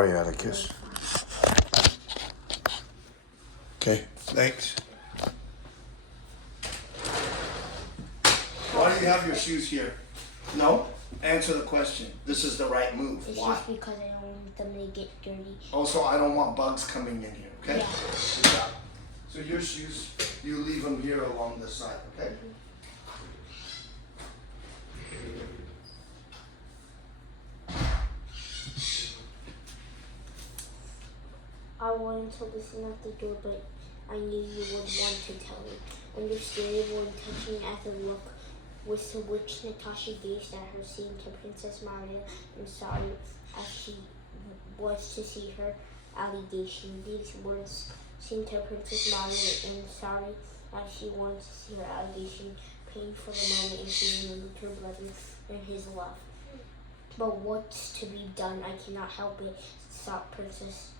Sorry, Atticus. Okay, thanks. Why do you have your shoes here? No? Answer the question. This is the right move. It's Why? just because I don't want them to get dirty. Also, I don't want bugs coming in here, okay? Yeah. Good job. So your shoes, you leave them here along the side, okay? I wanted to listen at the door, but I knew you would want to tell me. Understandable and touching as a look with which Natasha gazed at her seemed to Princess Maria and sorry as she was to see her allegation. These words seemed to Princess Maria and sorry as she wanted to see her allegation pain for the moment, and she removed her brother and his love. But what's to be done? I cannot help it, sobbed Princess.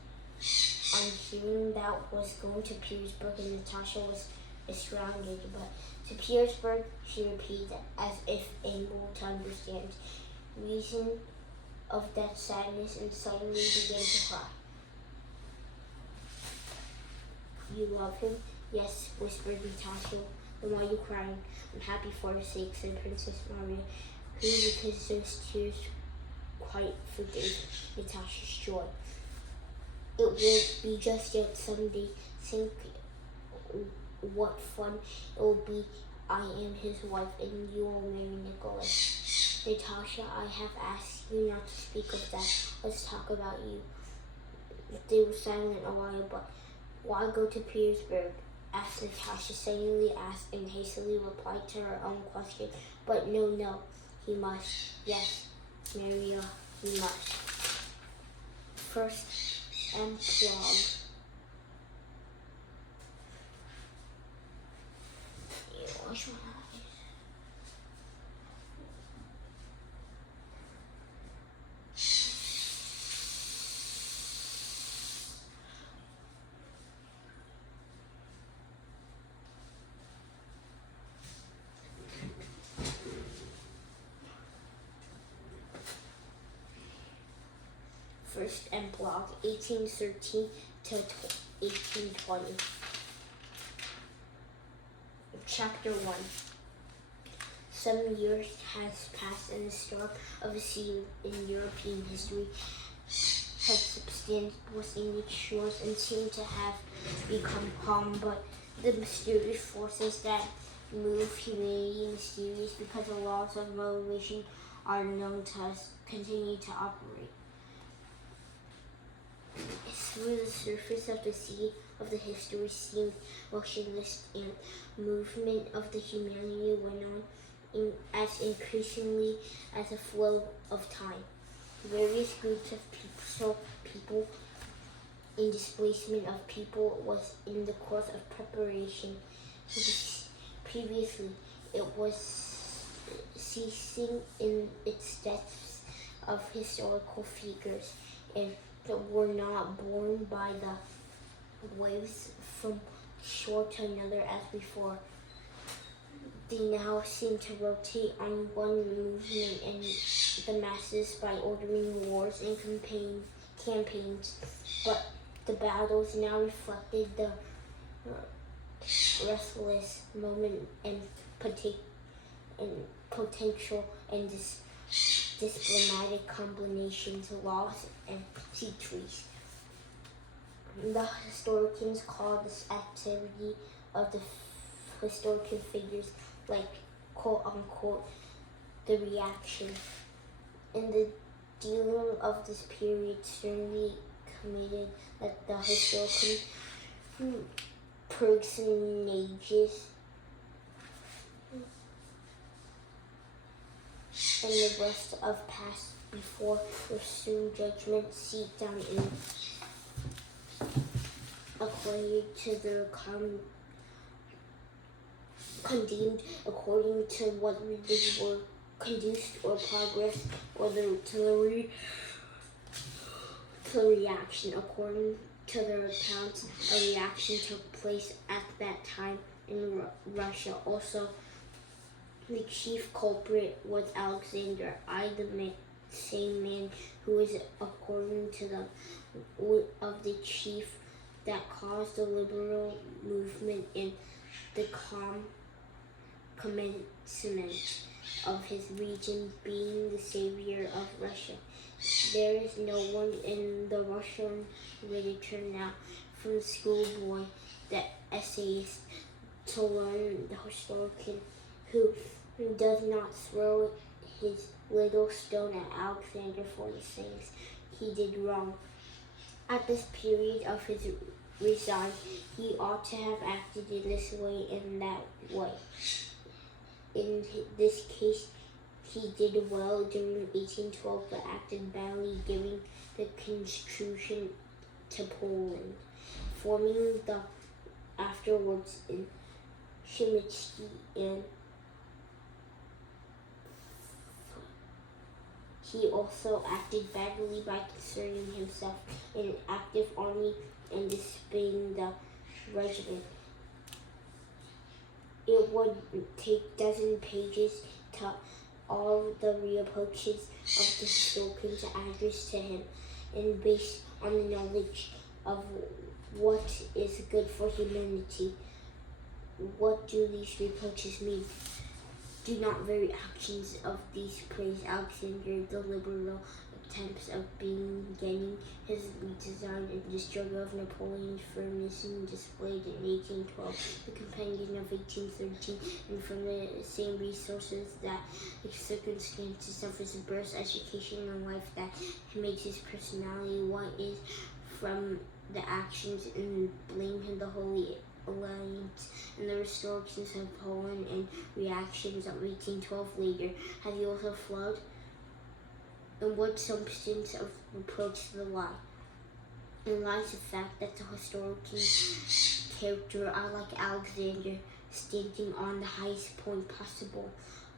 On hearing that was going to Petersburg, and Natasha was astounded, but to Petersburg, she repeated as if able to understand reason of that sadness, and suddenly began to cry. You love him? Yes, whispered Natasha. Then why are you crying? I'm happy for his sake, said Princess Maria, who, because those tears, quite forgave Natasha's joy. It won't be just yet. Someday, think what fun it will be. I am his wife, and you will marry Nicholas. Natasha, I have asked you not to speak of that. Let's talk about you. They were silent a while, but why go to Petersburg? Asked Natasha, suddenly asked and hastily replied to her own question. But no, he must. Yes, Maria, he must. First, unplug. Wash my eyes. First and blog, 1813 to 1820. Chapter 1. Some years has passed, and the storm of a sea in European history had subsided within its shores and seemed to have become calm, but the mysterious forces that move humanity mysterious because the laws of motivation are known to us continue to operate. Through the surface of the sea of the history seemed motionless, and movement of the humanity went on as increasingly as the flow of time. Various groups of people in displacement of people was in the course of preparation. Previously, it was ceasing in its depths of historical figures, and that were not borne by the waves from shore to another as before. They now seem to rotate on one movement and the masses by ordering wars and campaigns, but the battles now reflected the restless moment and potential and diplomatic combinations, laws, and sea trees. The historians call this activity of the historical figures like quote-unquote the reaction. In the dealing of this period, sternly committed that the historical personages and the rest of past before pursuing judgment seat down in acquired to their condemned according to what they were conduced or progress, or to reaction. According to their accounts, a reaction took place at that time in Russia. Also, the chief culprit was Alexander I the same man who is according to the of the chief that caused the liberal movement in the commencement of his region, being the savior of Russia. There is no one in the Russian literature now, from schoolboy, the essayist, to learn the historian, who does not throw his little stone at Alexander for the things he did wrong. At this period of his resign, he ought to have acted in this way and that way. In this case, he did well during 1812, but acted badly giving the Constitution to Poland, forming the afterwards in Chemnitsky, and he also acted badly by concerning himself in an active army and dissipating the regiment. It would take dozen pages to all the reproaches of the historian to address to him, and based on the knowledge of what is good for humanity. What do these reproaches mean? Do not very actions of these praise Alexander the liberal attempts of beginning his design and the struggle of Napoleon's firmness displayed in 1812, the companion of 1813, and from the same resources that the circumstances of his birth, education, and life that makes his personality what is, from the actions and blame him the Holy Alliance and the restorations of Poland and reactions of 1812 later, have you also flowed? And what substance of reproach the lie? And lies the fact that the historical character are like Alexander, standing on the highest point possible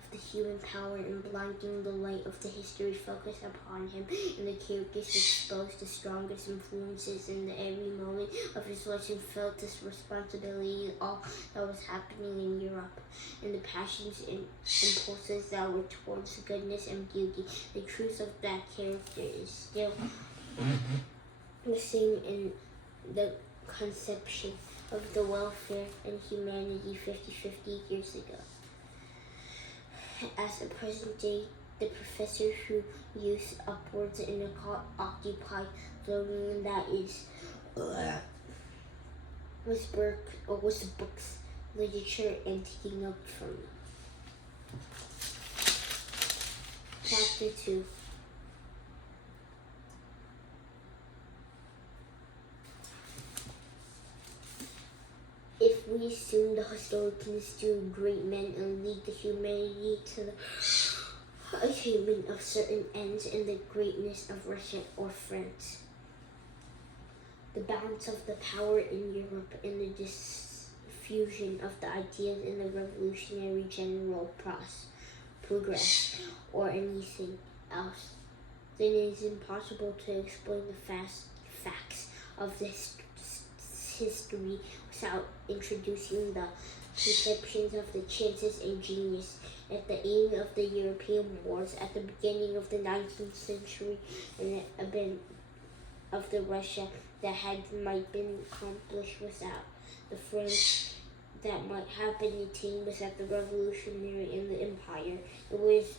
of the human power and blinding the light of the history focused upon him, and the characters exposed the strongest influences in the every moment of his life, and felt this responsibility of all that was happening in Europe, and the passions and impulses that were towards goodness and beauty. The truth of that character is still the same in the conception of the welfare and humanity 50 years ago. As the present day, the professor who used upwards in the occupied learning that is was books, literature, and taking notes from them. Chapter 2. If we assume the historians to great men and lead the humanity to the attainment of certain ends in the greatness of Russia or France, the balance of the power in Europe and the diffusion of the ideas in the revolutionary general progress, or anything else, then it is impossible to explain the facts of this history without introducing the conceptions of the chances and genius at the end of the European wars, at the beginning of the 19th century, and the event of the Russia that might been accomplished without the French, that might have been attained without the revolutionary in the empire. It was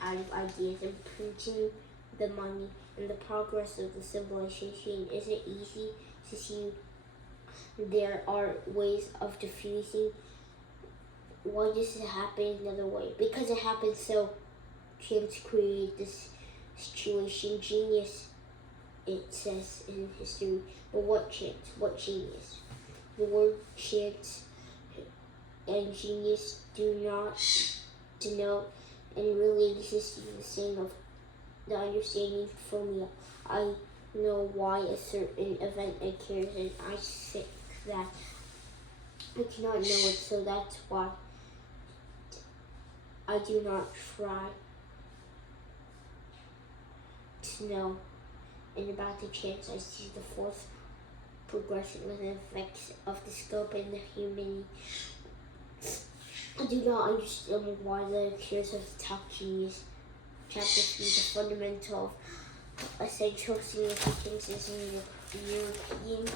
out of ideas and printing the money and the progress of the civilization. Is it easy to see there are ways of diffusing? Why does it happen another way? Because it happens so. Chance create this situation. Genius, it says in history. But what chance? What genius? The word chance and genius do not denote and really exist in the same of the understanding formula. I know why a certain event occurs, and I think that I cannot know it, so that's why I do not try to know. And about the chance, I see the fourth progression with the effects of the scope and the human. I do not understand why the occurs of the top genius Chapter 3, the fundamental essential significances in European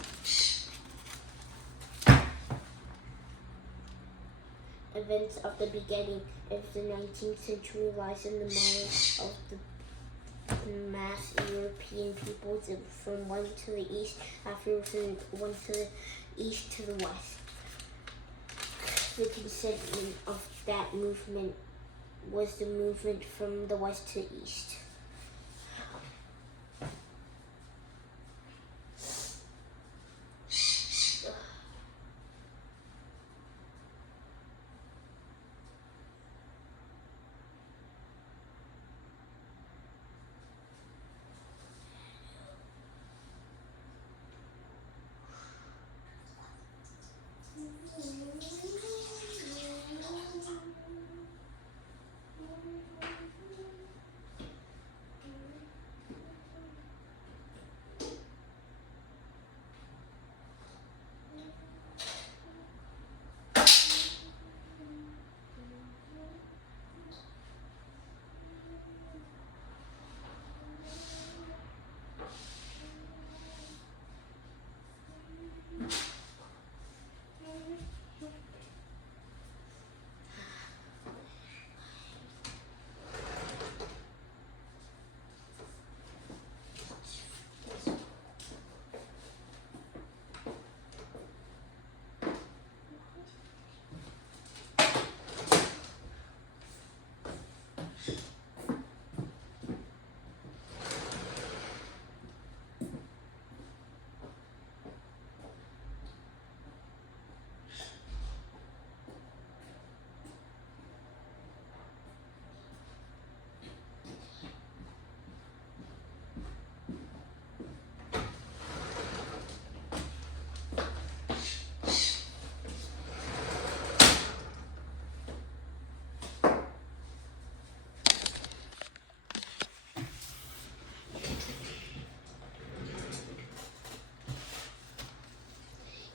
events of the beginning of the 19th century lies in the knowledge of the mass European peoples from one to the east, after from one to the east to the west. The conception of that movement was the movement from the west to the east.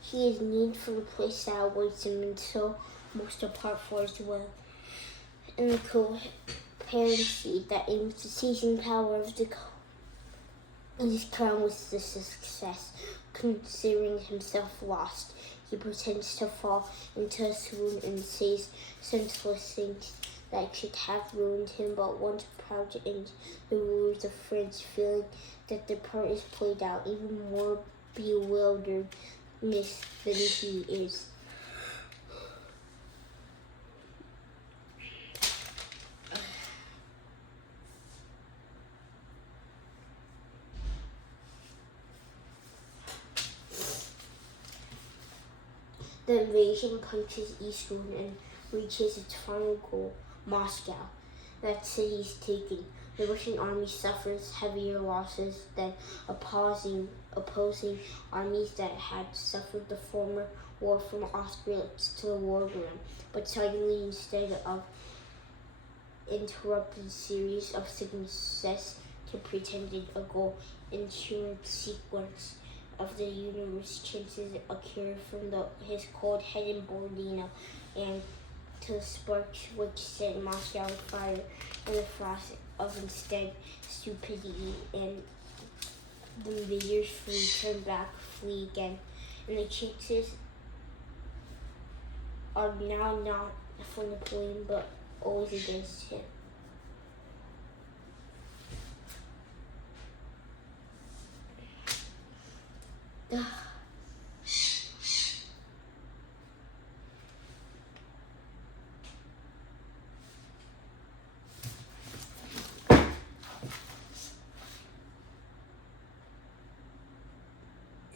He is named for the place that awaits him until most apart for his will, and the coherency that aims to seizing power of his crown with the success. Considering himself lost, he pretends to fall into a swoon and says senseless things that should have ruined him, but once proud to end the rulers of France, feeling that the part is played out, even more bewildered than he is. The invasion punches eastward and reaches its final goal, Moscow. That city is taken. The Russian army suffers heavier losses than opposing armies that had suffered the former war from Austerlitz to the war ground. But suddenly, instead of interrupted series of success to pretended a goal, insurance sequence of the universe chances a cure from his cold-headed Borodino and to the sparks which set Moscow on fire and the frost of instead stupidity, and the invaders turn back, flee again, and the chances are now not for Napoleon but always against him.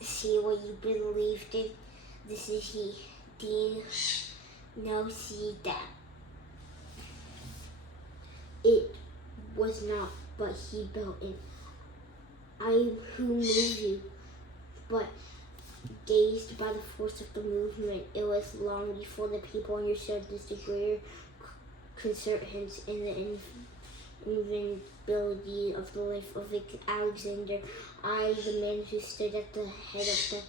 See what you believed in. This is he. Dean, no, see that. It was not, but he built it. I am who moved you, but dazed by the force of the movement, it was long before the people understood the greater concertance in the invincibility of the life of Alexander. I, the man who stood at the head of the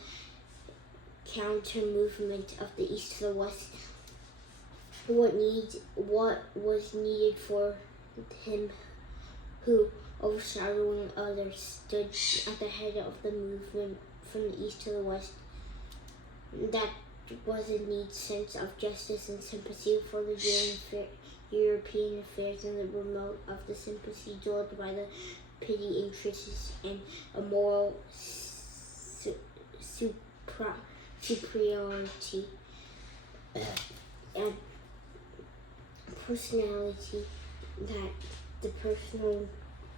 counter-movement of the east to the west, what was needed for him who, overshadowing others, stood at the head of the movement from the east to the west. That was a neat sense of justice and sympathy for the European affairs, and the remote of the sympathy dulled by the petty interests and a moral superiority and personality that the personal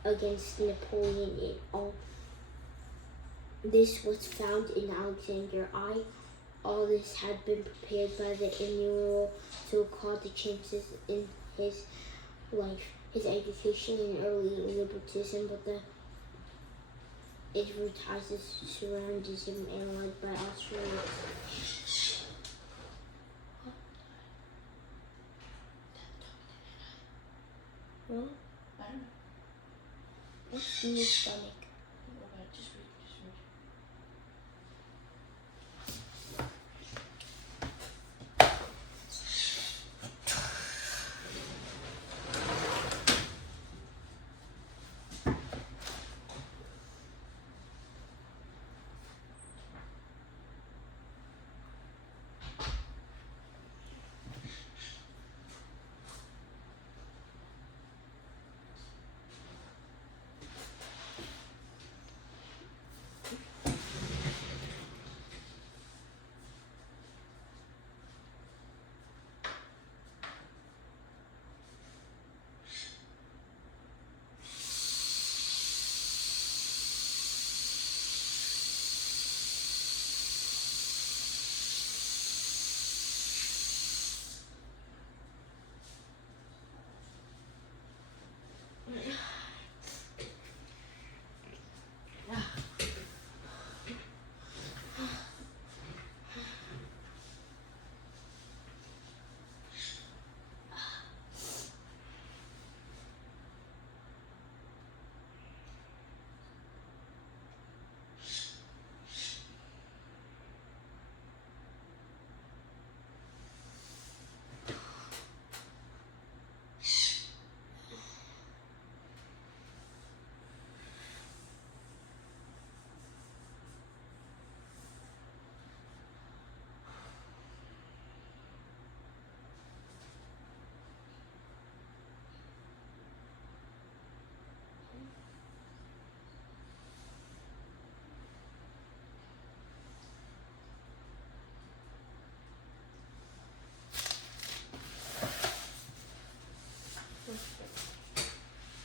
against Napoleon in all. This was found in Alexander I. All this had been prepared by the innumerable so-called chances in his life, his education and early libertism, but the advertises surrounded him and led by Australia. Huh? I don't know. What's in your stomach? Okay, just read.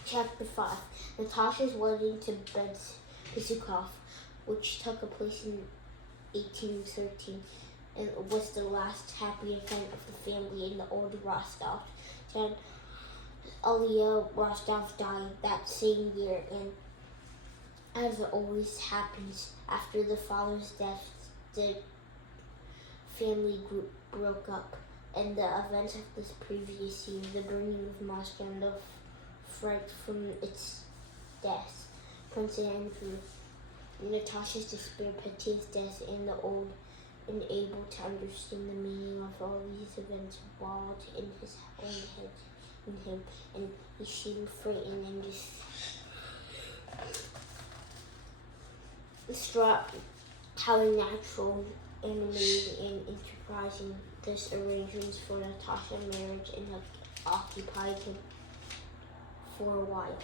Chapter 5. Natasha's wedding to Bezukov, which took place in 1813, and was the last happy event of the family in the old Rostov. Then Aliyah Rostov died that same year, and as always happens after the father's death, the family group broke up, and the events of this previous year, the burning of Moscow and the fright from its death, Prince Andrew, Natasha's despair, Petya's death, and the old, unable to understand the meaning of all these events, walled in his own head in him, and he seemed frightened and distraught. How natural, animated, and enterprising this arrangements for Natasha's marriage and had occupied him for a while.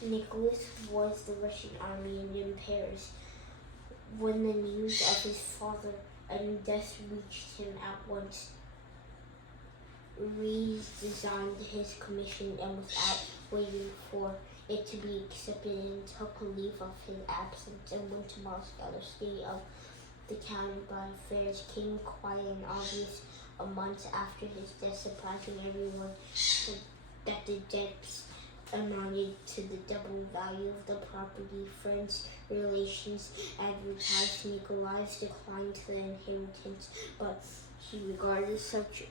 Nicholas was the Russian army and in Paris when the news of his father and death reached him at once. Redesigned his commission and without waiting for it to be accepted, and took leave of his absence and went to Moscow. The state of the county by affairs came quiet and obvious a month after his death, surprising everyone that the debts amounted to the double value of the property. Friends, relations advertised Nikolai's decline to the inheritance, but he regarded such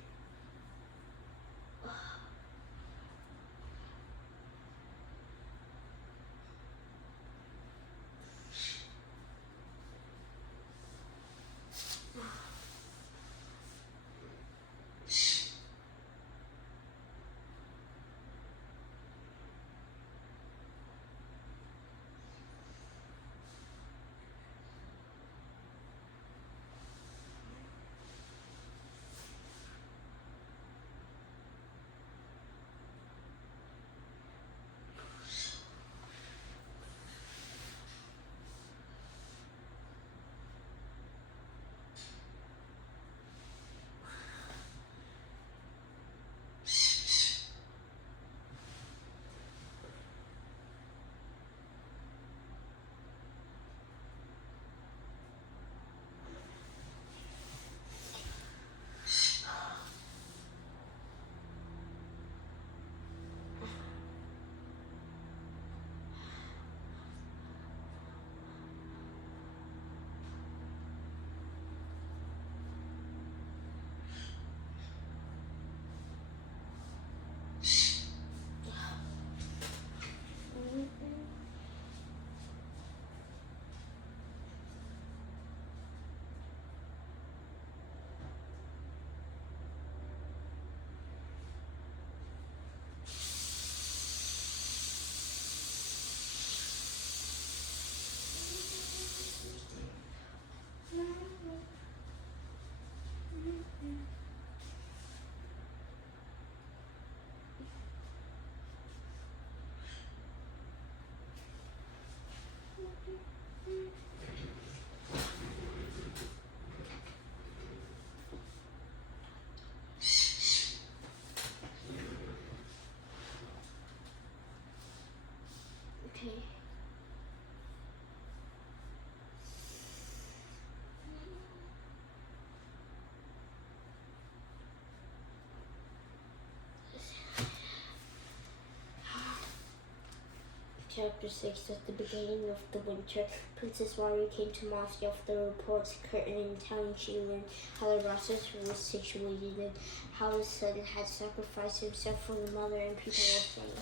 Chapter 6. At the beginning of the winter, Princess Maria came to Moscow for the reports curtain in town. She learned how the Rochester was situated and how his son had sacrificed himself for the mother, and people were saying,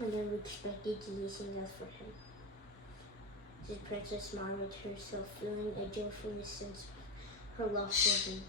"I never expected to do anything else for him." The Princess Margaret herself, feeling a joyfulness since her lost children.